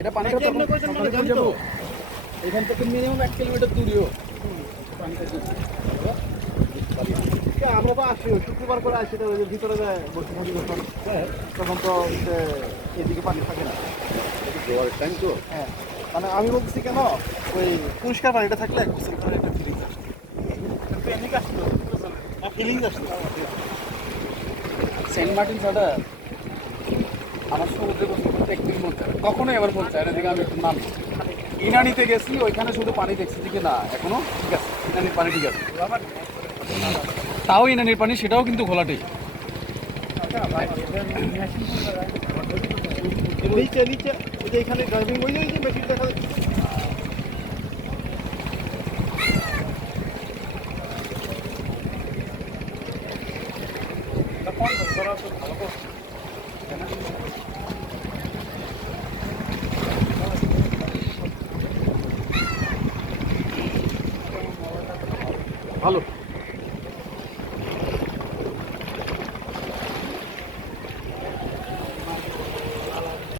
এটা পানিটা তখন কই যাবো এখান থেকে মিনিমাম 1 কিলোমিটার দূরেও পানিটা দিচ্ছে আমরা তো আসি শুক্রবার করে আসি তো ওই যে ভিতরে যায় বসুমতি যখন তখন তো এদিকে পানি থাকে না জোয়ারের টাইম তো হ্যাঁ মানে আমি বলছি কেন ওই পরিষ্কার পানিটা থাকলে গোসল করে একটা ফিলিংস আসে ফিলিংস আসে সেন্ট মার্টিন ছাড়া আমার সমুদ্রে গোসল করতে একদিন মন চায় কখনোই আমার মন চায় না দিকে আমি একটু নামি ইনানিতে গেছি ওইখানে শুধু পানি দেখছি যে না এখনো ঠিক আছে ইনানির পানি ঠিক আছে তাও ইনানির পানি সেটাও কিন্তু ঘোলাটেই নিচে নিচে ওই যে এখানে ড্রাইভিং ওই যে মেশিন দেখা যাচ্ছে ভালো